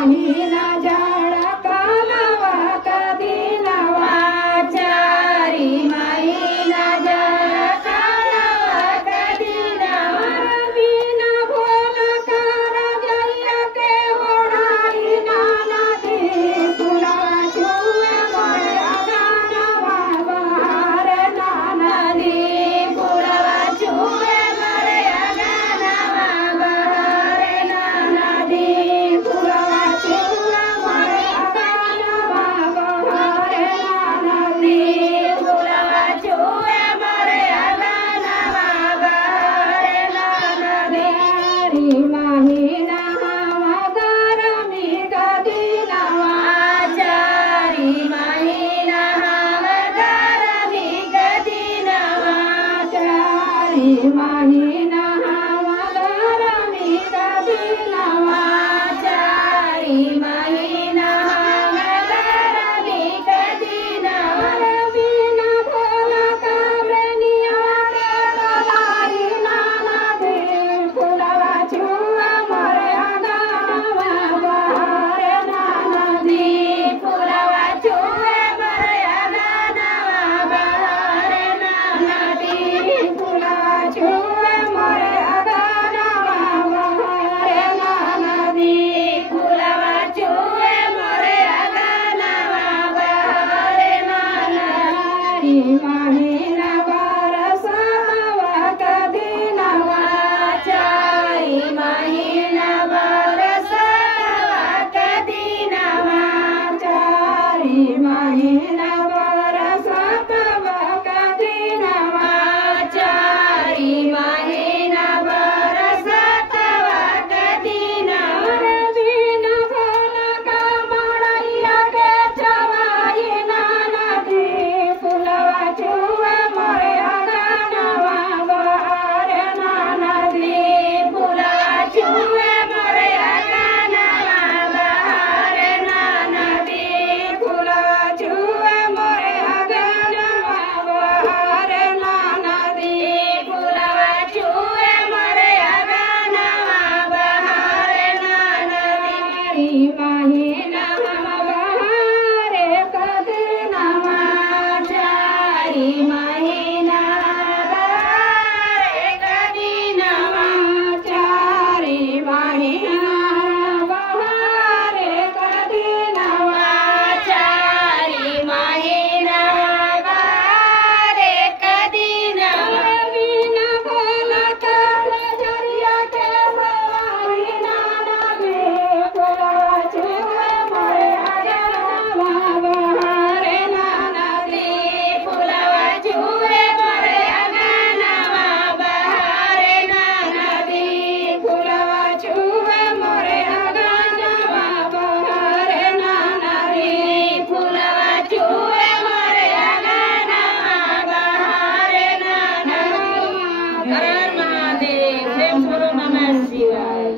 महिना जाड़ा कालवा कदी नवा चारी महिना जाड़ा कालवा कदी नवा बिना भोल कर जइया के ओढ़ाई नाना दे फुला छुए मोरे अगनवा बहार नाना दे फुलवा छुए मोरे अगनवा बहार नाना दे फुलवा छुए मोरे अगनवा बहार नाना दे फुलवा छुए मोरे अगनवा बहार नाना दे री महिना हवा गरमी कदी नवा चारी महिना हवा गरमी कदी नवा चारी महिना हवा गरमी कदी नवा चारी महिना हवा गरमी कदी नवा बिना भोल कामनिया के डोलाई नाना दे फुलवा छुआ मोरे अगनवा बहार नाना दे फुलवा छुए मोरे अगनवा बहार नाना दे फुलवा छुए मोरे अगनवा बहार नाना दे फुलवा छुए मोरे अगनवा बहार नाना री महिना बरसतवा कदी नवा चारी महिना बरसतवा कदी नवा चारी महिना बरसतवा कदी नवा चारी महिना बरसतवा कदी नवा बिना भोल का मड़ैया के चवाई नाना दे फुलवा छुए मोरे अगनवा बहार नाना दे फुलवा छुए मोरे अगनवा बहार नाना दे फुलवा छुए मोरे अगनवा बहार नाना दे फुलवा छुए मोरे अगनवा बहार नाना दे री महिना हवा बहार कदी नवा चारी महिना बहार कदी नवा चारी महिना बहार कदी नवा चारी महिना बहार कदी नवा बिना भोल कर जरिया के सवाई नाना दे फुलवा छुए मोरे अगनवा बहार नाना दे फुलवा छुए मोरे अगनवा बहार नाना दे फुलवा छुए मोरे अगनवा बहार नाना दे फुलवा छुए मोरे अगनवा बहार नाना दे हर हर महादेव जय गुरु नमः शिवाय।